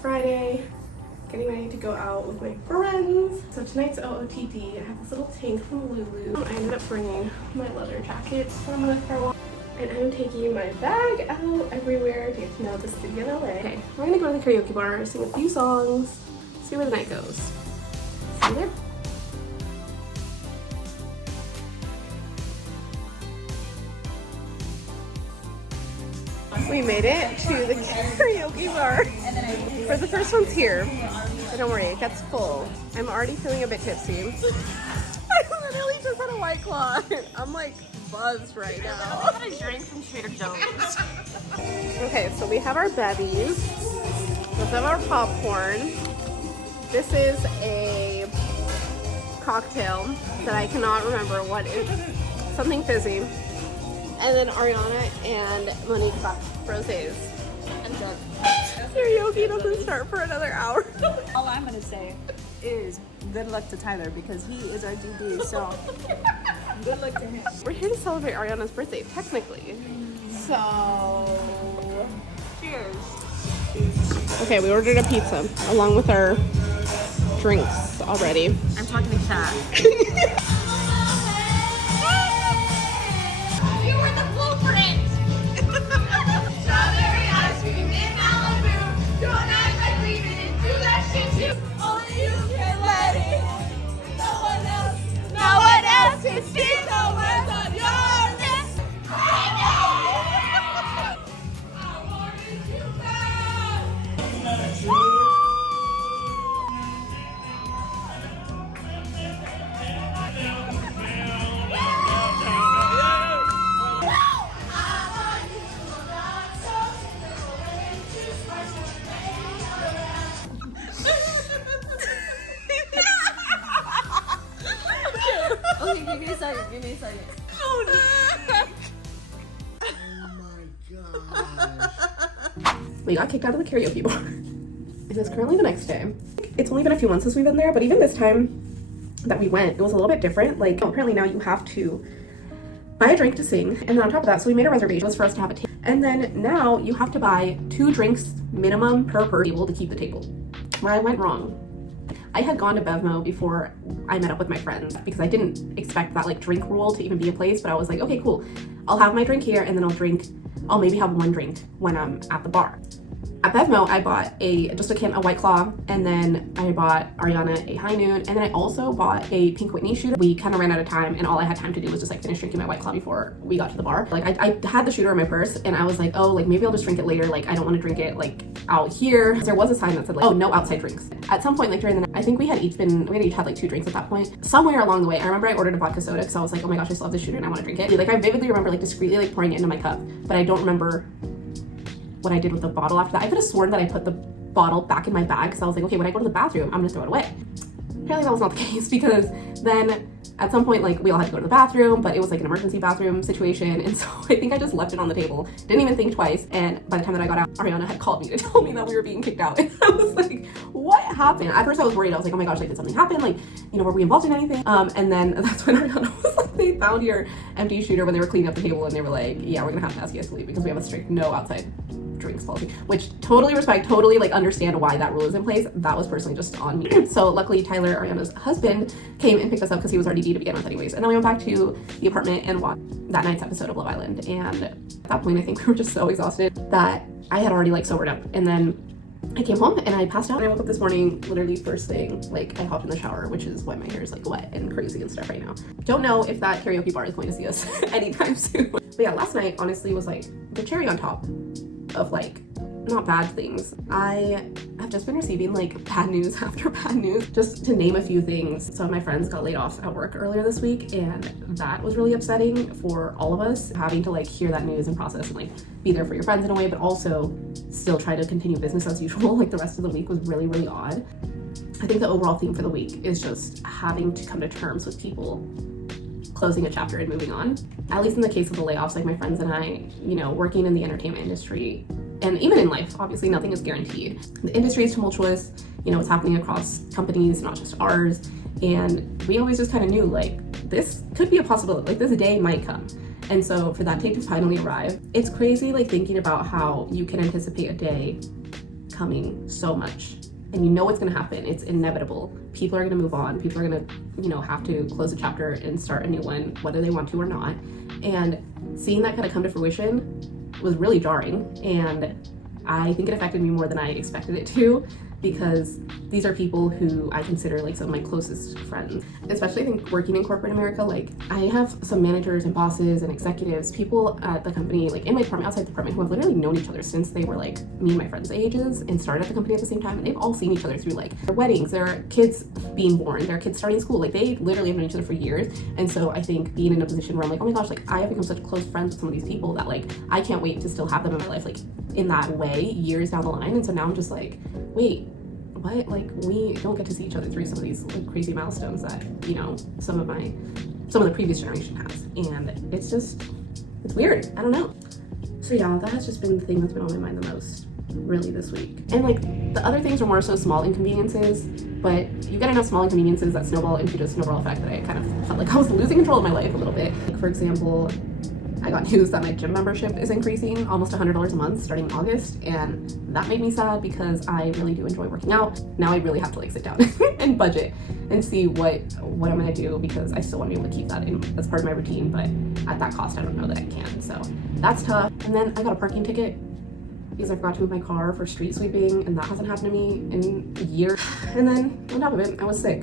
Friday, getting ready to go out with my friends. So tonight's OOTD. I have this little tank from Lulu. I ended up bringing my leather jacket that I'm gonna throw on. And I'm taking my bag out everywhere to get to know the city of LA. Okay, we're gonna go to the karaoke bar, sing a few songs, see where the night goes. See you there. We made it to the karaoke bar. For the first one's here. But don't worry, it gets full. I'm already feeling a bit tipsy. I literally just had a White Claw. I'm like buzzed right now. I drank from Trader Joe's. Okay, so we have our bevies. Let's have our popcorn. This is a cocktail that I cannot remember what is. Something fizzy. And then Arianna and Monique got rosés. I'm drunk. Karaoke doesn't start for another hour. All I'm gonna say is good luck to Tyler because he is our DD, so good luck to him. We're here to celebrate Ariana's birthday, technically. So, Cheers. okay, we ordered a pizza along with our drinks already. I'm talking to chat. You were the blueprint! Strawberry ice cream in Malibu. Don't act like we didn't do that shit too. Only you can let it. No one else can see the words on your lips. I wanted you back. Okay, give me a second. Oh my gosh. We got kicked out of the karaoke bar. And it's currently the next day. It's only been a few months since we've been there, but even this time that we went, it was a little bit different. Like, apparently now you have to buy a drink to sing. And then on top of that, so we made a reservation. It was for us to have a table. And then now you have to buy 2 drinks minimum per table to keep the table. Where I went wrong. I had gone to Bevmo before I met up with my friends because I didn't expect that like drink rule to even be in place, but I was like, okay, cool. I'll have my drink here and then I'll maybe have 1 drink when I'm at the bar. At Bevmo, I bought a White Claw, and then I bought Arianna a High Noon, and then I also bought a Pink Whitney shooter. We kind of ran out of time, and all I had time to do was just like finish drinking my White Claw before we got to the bar. Like I had the shooter in my purse, and I was like, oh, like maybe I'll just drink it later. Like I don't want to drink it like out here. There was a sign that said like, oh, no outside drinks. At some point, like during the night, I think we had each had like 2 drinks at that point. Somewhere along the way, I remember I ordered a vodka soda because I was like, oh my gosh, I still have this shooter and I want to drink it. Like I vividly remember like discreetly like pouring it into my cup, but I don't remember what I did with the bottle after that. I could have sworn that I put the bottle back in my bag because I was like, okay, when I go to the bathroom, I'm gonna throw it away. Apparently that was not the case because then at some point like we all had to go to the bathroom, but it was like an emergency bathroom situation, and so I think I just left it on the table, didn't even think twice, and by the time that I got out, Arianna had called me to tell me that we were being kicked out, and I was like, what happened? At first I was worried. I was like, oh my gosh, like did something happen? Like, you know, were we involved in anything? And then that's when Arianna was like, they found your empty shooter when they were cleaning up the table, and they were like, yeah, we're gonna have to ask you guys to leave because we have a strict no outside drinks policy, which totally respect, totally like understand why that rule is in place. That was personally just on me. So luckily Tyler, Arianna's husband, came and picked us up because he was already due to begin with anyways. And then we went back to the apartment and watched that night's episode of Love Island. And at that point, I think we were just so exhausted that I had already like sobered up. And then I came home and I passed out. And I woke up this morning, literally first thing, like I hopped in the shower, which is why my hair is like wet and crazy and stuff right now. Don't know if that karaoke bar is going to see us anytime soon. But yeah, last night honestly was like the cherry on top of like not bad things. I have just been receiving like bad news after bad news, just to name a few things. Some of my friends got laid off at work earlier this week, and that was really upsetting for all of us, having to like hear that news and process and like be there for your friends in a way, but also still try to continue business as usual. Like the rest of the week was really, really odd. I think the overall theme for the week is just having to come to terms with people closing a chapter and moving on. At least in the case of the layoffs, like my friends and I, you know, working in the entertainment industry, and even in life, obviously nothing is guaranteed. The industry is tumultuous, you know, it's happening across companies, not just ours. And we always just kind of knew like, this could be a possibility, like this day might come. And so for that day to finally arrive, it's crazy like thinking about how you can anticipate a day coming so much. And you know what's gonna happen. It's inevitable. People are gonna move on. People are gonna, you know, have to close a chapter and start a new one, whether they want to or not. And seeing that kind of come to fruition was really jarring. And I think it affected me more than I expected it to, because these are people who I consider like some of my closest friends. Especially I think working in corporate America, like I have some managers and bosses and executives, people at the company, like in my department, outside the department, who have literally known each other since they were like me and my friends' ages and started at the company at the same time. And they've all seen each other through like their weddings, their kids being born, their kids starting school. Like they literally have known each other for years. And so I think being in a position where I'm like, oh my gosh, like I have become such close friends with some of these people that like I can't wait to still have them in my life, like in that way years down the line. And so now I'm just like, wait, what? Like we don't get to see each other through some of these like crazy milestones that, you know, some of the previous generation has. And it's weird. I don't know. So yeah, that has just been the thing that's been on my mind the most really this week. And like the other things are more so small inconveniences, but you get enough small inconveniences that snowball into a snowball effect that I kind of felt like I was losing control of my life a little bit. Like, for example, I got news that my gym membership is increasing almost $100 a month starting in August, and that made me sad because I really do enjoy working out. Now I really have to like sit down and budget and see what I'm gonna do, because I still want to be able to keep that in as part of my routine, but at that cost I don't know that I can. So that's tough. And then I got a parking ticket because I forgot to move my car for street sweeping, and that hasn't happened to me in a year. And then on top of it, I was sick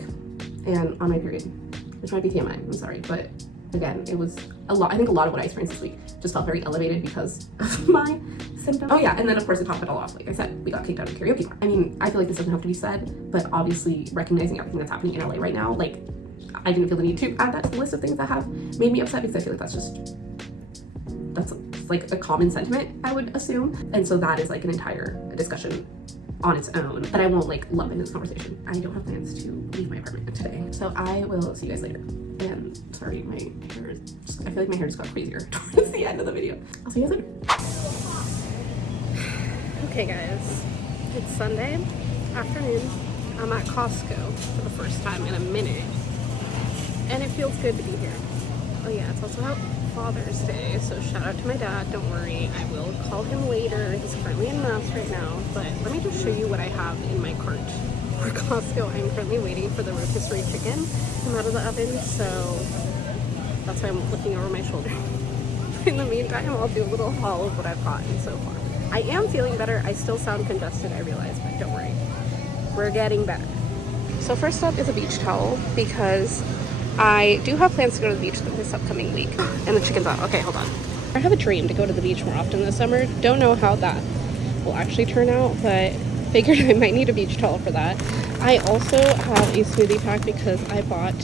and on my period, which might be TMI, I'm sorry, but again, it was a lot. I think a lot of what I experienced this week just felt very elevated because of my symptoms. Oh yeah, and then of course to top it all off, like I said, we got kicked out of the karaoke bar. I mean, I feel like this doesn't have to be said, but obviously recognizing everything that's happening in LA right now, like I didn't feel the need to add that to the list of things that have made me upset, because I feel like that's like a common sentiment, I would assume. And so that is like an entire discussion on its own that I won't like lump into this conversation. I don't have plans to leave my apartment today, so I will see you guys later. And sorry, my hair is just, I feel like my hair just got crazier towards the end of the video. I'll see you guys later. Okay guys, it's Sunday afternoon. I'm at Costco for the first time in a minute, and it feels good to be here. Oh yeah, it's also Father's Day, so shout out to my dad. Don't worry, I will call him later. He's currently in Mass right now, but let me just show you what I have in my cart for Costco. I'm currently waiting for the rotisserie chicken to come out of the oven, so that's why I'm looking over my shoulder. In the meantime, I'll do a little haul of what I've gotten so far. I am feeling better. I still sound congested, I realize, but don't worry, we're getting better. So first up is a beach towel, because I do have plans to go to the beach this upcoming week. And the chicken's out. Okay, hold on. I have a dream to go to the beach more often this summer. Don't know how that will actually turn out, but figured I might need a beach towel for that. I also have a smoothie pack because I bought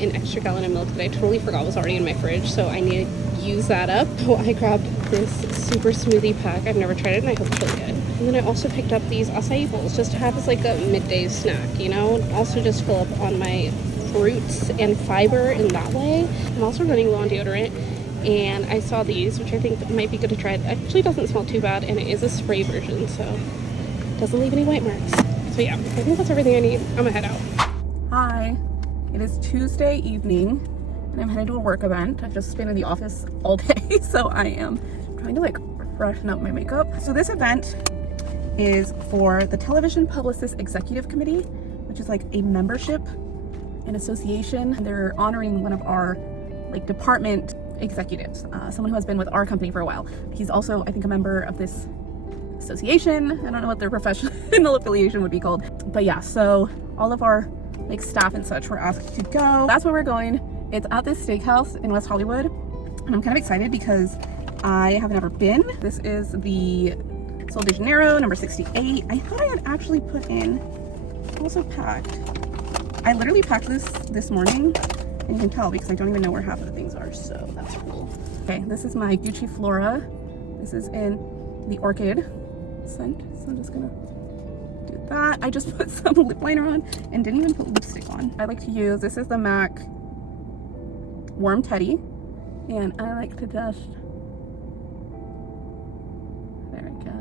an extra gallon of milk that I totally forgot was already in my fridge, so I need to use that up. So I grabbed this super smoothie pack. I've never tried it, and I hope it's really good. And then I also picked up these acai bowls just to have as like a midday snack, you know? Also just fill up on my fruits and fiber in that way. I'm also running low on deodorant, and I saw these, which I think might be good to try. It actually doesn't smell too bad, and it is a spray version, so it doesn't leave any white marks. So yeah, I think that's everything I need. I'm gonna head out. Hi, it is Tuesday evening, and I'm headed to a work event. I've just been in the office all day, so I am trying to like freshen up my makeup. So this event is for the Television Publicist Executive Committee, which is like a membership, an association. They're honoring one of our like department executives, someone who has been with our company for a while. He's also, I think, a member of this association. I don't know what their professional affiliation would be called, but yeah, so all of our like staff and such were asked to go. That's where we're going. It's at this steakhouse in West Hollywood, and I'm kind of excited because I have never been. This is the Sol de Janeiro, number 68. I thought I had actually put in, also packed. I literally packed this morning, and you can tell because I don't even know where half of the things are, so that's cool. Okay, this is my Gucci Flora. This is in the Orchid scent, so I'm just gonna do that. I just put some lip liner on and didn't even put lipstick on. I like to use, this is the MAC Warm Teddy, and I like to just, there we go.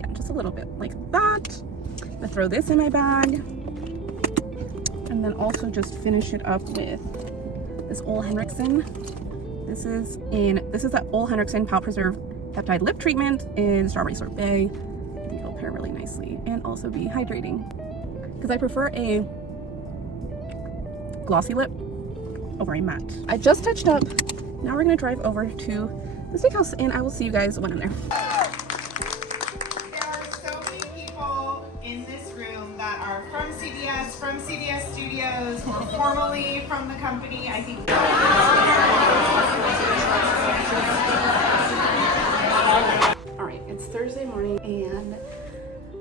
Yeah, just a little bit like that. I'm gonna throw this in my bag, and then also just finish it up with this Ole Henriksen. This is that Ole Henriksen Pout Preserve Peptide Lip Treatment in Strawberry Sorbet. I think pair really nicely and also be hydrating because I prefer a glossy lip over a matte. I just touched up. Now we're gonna drive over to the steakhouse and I will see you guys when I'm there. There are so many people in this room that are from CBS Studios, who are formerly from the company. I think. All right, it's Thursday morning and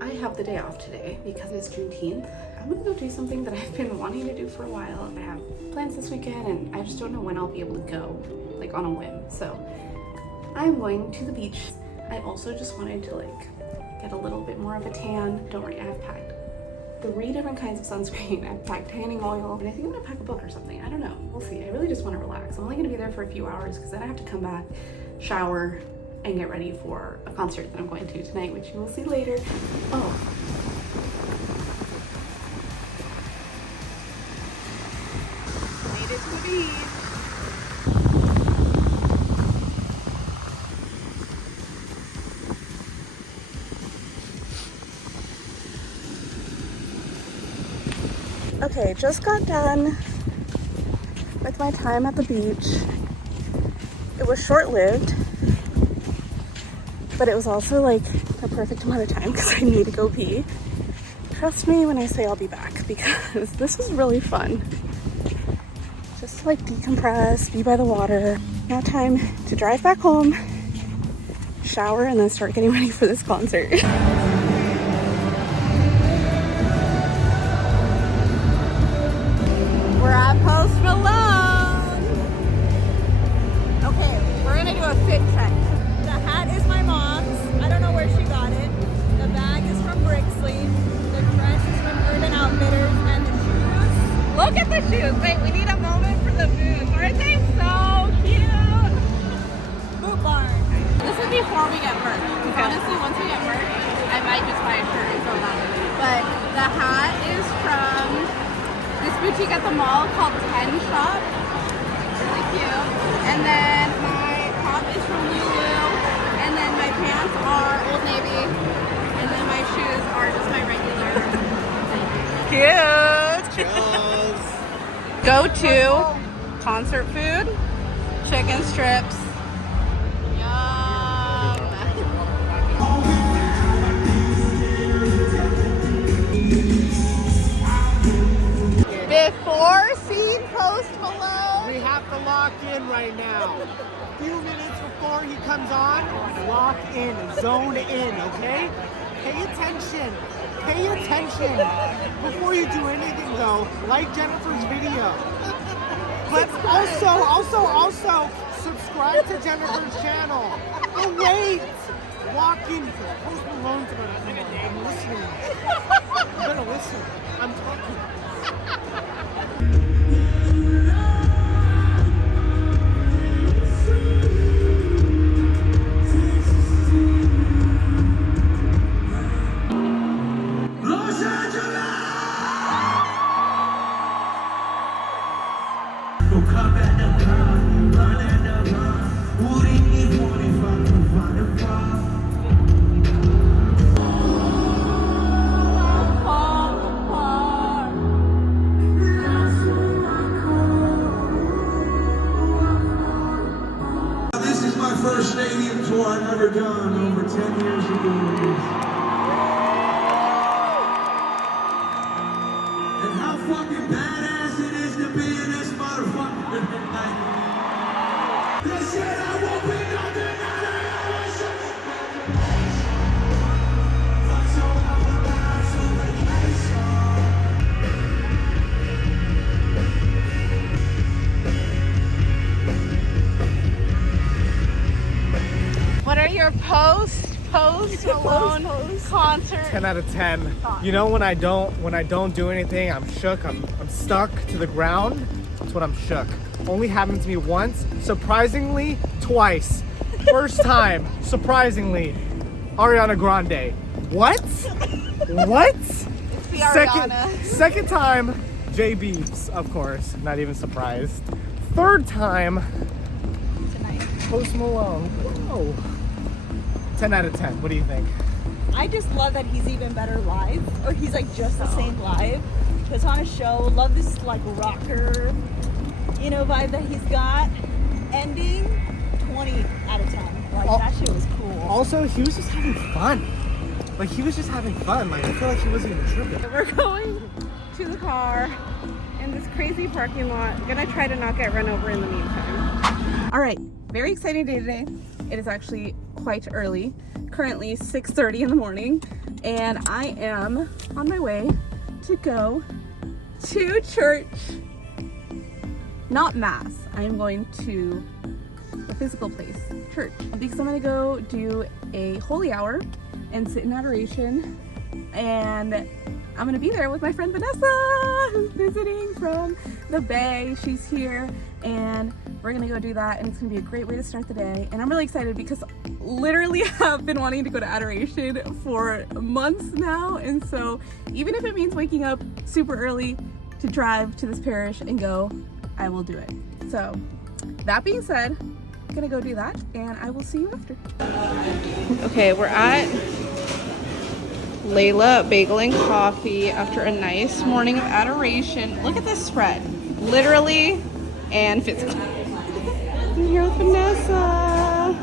I have the day off today because it's Juneteenth. I'm gonna go do something that I've been wanting to do for a while. I have plans this weekend and I just don't know when I'll be able to go, like on a whim. So I'm going to the beach. I also just wanted to like get a little bit more of a tan. Don't worry, I have packed 3 different kinds of sunscreen. I've packed tanning oil and I think I'm gonna pack a book or something. I don't know, we'll see. I really just wanna relax. I'm only gonna be there for a few hours because then I have to come back, shower, and get ready for a concert that I'm going to tonight, which you will see later. Oh. Made it to the beach. Okay, just got done with my time at the beach. It was short-lived, but it was also like the perfect amount of time because I need to go pee. Trust me when I say I'll be back because this was really fun. Just to like decompress, be by the water. Now time to drive back home, shower, and then start getting ready for this concert. We're at Post Malone. Okay, we're gonna do a fit check. The hat is my mom's. I don't know where she got it. The bag is from Brixley. The dress is from Urban Outfitters, and the shoes. Look at the shoes. Wait, we need a moment for the boots. Aren't they so cute? Boot barn. This is before we get merch. Because honestly, once we get merch, I might just buy a shirt and throw that. But the hat is from this boutique at the mall called 10 Shop. Really cute. And then my top is from Lulu. And then my pants are Old Navy. And then my shoes are just my regular. Cute. Go-to concert food, chicken strips. Yum. Before seeing Post Malone. We have to lock in right now. A few minutes before he comes on, lock in, zone in, okay? Pay attention. Pay attention. Before you do anything though, like Jennifer's video. But also, subscribe to Jennifer's channel. Oh wait! Walk in. Post Malone's gonna come on. I'm listening. You better listen. I'm talking. First stadium tour I've ever done, over 10 years ago. And how fucking badass it is to be in this motherfucker tonight. They said I won't be nothing that I always What are your Post Malone concert? 10 out of 10. You know when I don't do anything, I'm shook. I'm stuck to the ground. That's what I'm shook. Only happened to me once. Surprisingly, twice. First time, surprisingly, Ariana Grande. What? What? It's the Arianna. Second time, J Beebs, of course. Not even surprised. Third time, Tonight. Post Malone. Whoa. 10 out of 10. What do you think? I just love that he's even better live, or he's like just the same live. Because on a show, love this like rocker, you know, vibe that he's got. Ending 20 out of 10. Like that shit was cool. Also, he was just having fun. Like he was just having fun. Like I feel like he wasn't even tripping. We're going to the car in this crazy parking lot. Gonna try to not get run over in the meantime. All right, very exciting day today. It is actually quite early. Currently 6:30 in the morning, and I am on my way to go to church. Not mass. I am going to the physical place, church, because I'm gonna go do a holy hour and sit in adoration, and I'm gonna be there with my friend Vanessa, who's visiting from the Bay. She's here, and we're gonna go do that, and it's gonna be a great way to start the day. And I'm really excited because literally have been wanting to go to adoration for months now, and so even if it means waking up super early to drive to this parish and go, I will do it. So that being said, I'm gonna go do that, and I will see you after. Okay, we're at Layla Bagel and Coffee after a nice morning of adoration. Look at this spread, literally and physically. I'm here with Vanessa.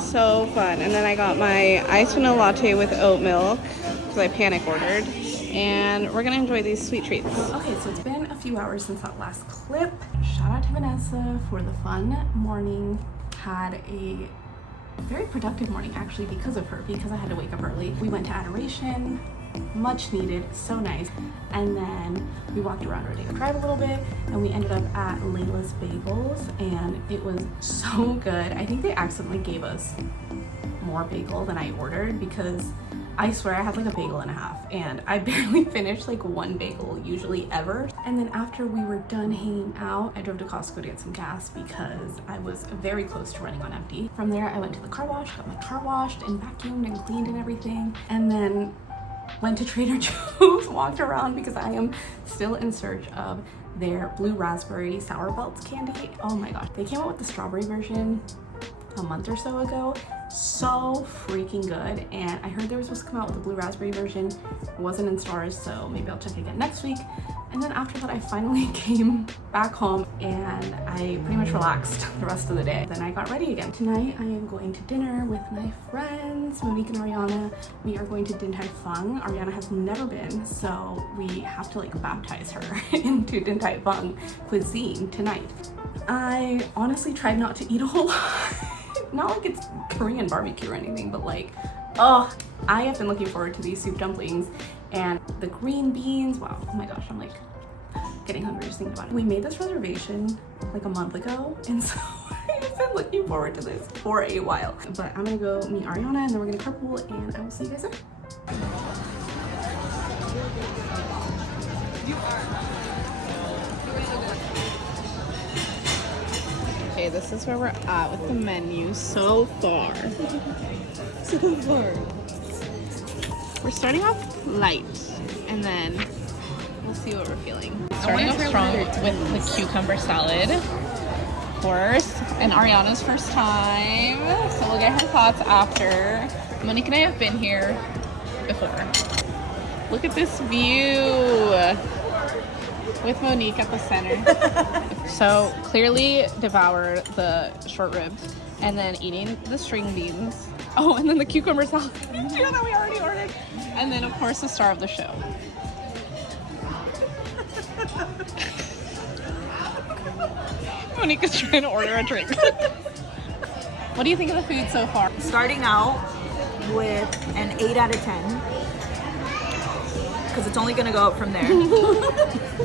So fun. And then I got my iced vanilla latte with oat milk because I panic ordered. And we're gonna enjoy these sweet treats. Okay, so it's been a few hours since that last clip. Shout out to Vanessa for the fun morning. Had a very productive morning actually because of her, because I had to wake up early. We went to adoration, much needed, so nice. And then we walked around Rodeo Drive a little bit, and we ended up at Layla's Bagels, and it was so good. I think they accidentally gave us more bagel than I ordered, because I swear I had like a bagel and a half, and I barely finished like one bagel usually ever. And then after we were done hanging out, I drove to Costco to get some gas because I was very close to running on empty. From there, I went to the car wash, got my car washed and vacuumed and cleaned and everything, and then went to Trader Joe's, walked around because I am still in search of their blue raspberry sour belts candy. Oh my gosh, they came out with the strawberry version a month or so ago. So freaking good, and I heard they were supposed to come out with the blue raspberry version. It wasn't in stores, so maybe I'll check again next week. And then after that, I finally came back home and I pretty much relaxed the rest of the day. Then I got ready again. Tonight I am going to dinner with my friends Monique and Arianna. We are going to Din Tai Fung. Arianna has never been, so we have to like baptize her into Din Tai Fung cuisine tonight. I honestly tried not to eat a whole lot. Not like it's Korean barbecue or anything, but like, oh, I have been looking forward to these soup dumplings and the green beans. Wow, oh my gosh, I'm like getting hungry just thinking about it. We made this reservation like a month ago, and so I've been looking forward to this for a while. But I'm gonna go meet Arianna, and then we're gonna carpool, and I will see you guys there. Okay, this is where we're at with the menu so far. We're starting off light, and then we'll see what we're feeling. Starting off strong with the cucumber salad, of course, and Ariana's first time, so we'll get her thoughts after. Monique and I have been here before. Look at this view with Monique at the center. So clearly devoured the short ribs, and then eating the string beans. Oh, and then the cucumber salad that we already ordered. And then of course the star of the show. Monique is trying to order a drink. What do you think of the food so far? Starting out with an 8 out of 10. Because it's only gonna go up from there.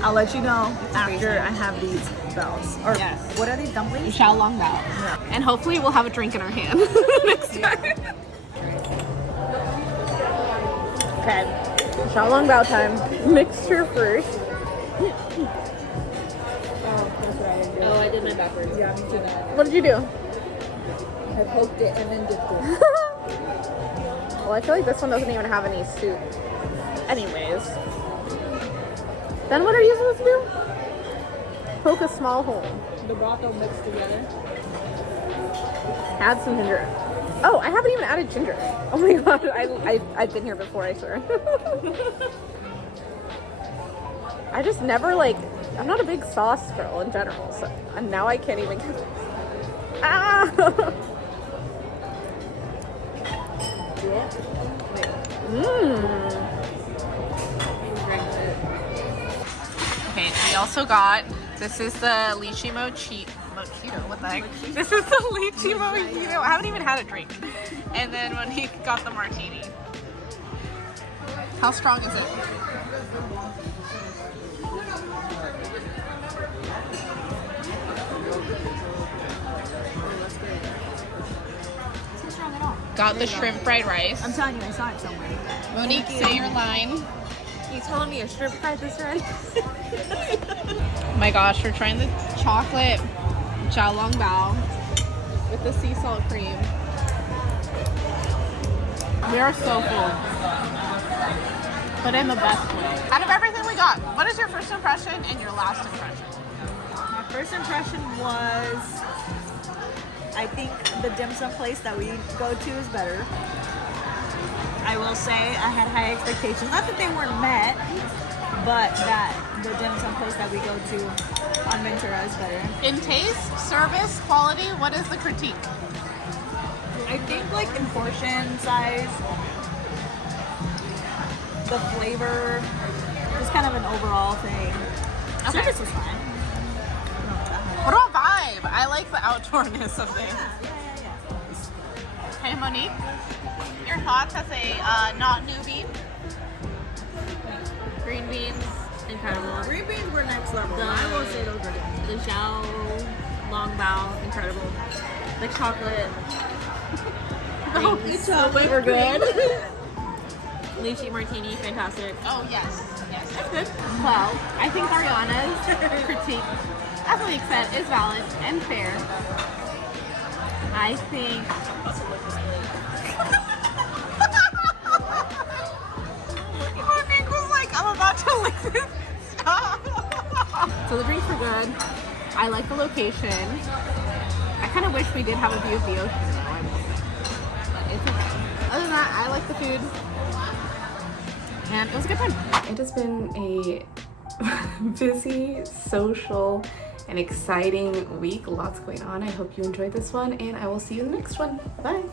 I'll let you know after I have these bells. Or yes. What are these, dumplings? Xiaolong bao. Yeah. And hopefully we'll have a drink in our hand next time. Okay, Xiaolong bao time. Mixture first. Oh, I did mine backwards. Yeah, me too. What did you do? I poked it and then dipped it. Well, I feel like this one doesn't even have any soup. Anyways. Then what are you supposed to do? Poke a small hole. The broth all mixed together. Add some ginger. Oh, I haven't even added ginger. Oh my god, I've been here before, I swear. I just never like, I'm not a big sauce girl in general, so, and now I can't even get ah! Okay, we also got, this is the lychee mojito, what the heck? This is the lychee mojito. I haven't even had a drink. And then Monique got the martini. How strong is it? Got the shrimp fried rice. I'm telling you, I saw it somewhere. Monique, say your line. You telling me a shrimp fried this rice? Oh my gosh, we're trying the chocolate xiaolongbao with the sea salt cream. We are so full, but in the best way. Out of everything we got, what is your first impression and your last impression? My first impression was, I think the dim sum place that we go to is better. I will say I had high expectations. Not that they weren't met, but that the dim sum place that we go to on Ventura is better. In taste, service, quality, what is the critique? I think like in portion size, the flavor, just kind of an overall thing. Okay. Service was fine. What about vibe? I like the outdoorness of things. Hey Monique, your thoughts as a not newbie? Green beans, incredible. Green beans were next level. I will say those were good. The xiao long bao, incredible. The chocolate. It's super good. Lychee martini, fantastic. Oh yes, yes. That's good. Well, I think Arianna's critique, as Monique said, is valid and fair. I think Monique was like, I'm about to lick this. Stop. so. The drinks were good. I like the location. I kind of wish we did have a view of the ocean, though, I will say. But it's okay. Other than that, I like the food. And it was a good time. It has been a busy, social, and exciting week. Lots going on. I hope you enjoyed this one, and I will see you in the next one. Bye.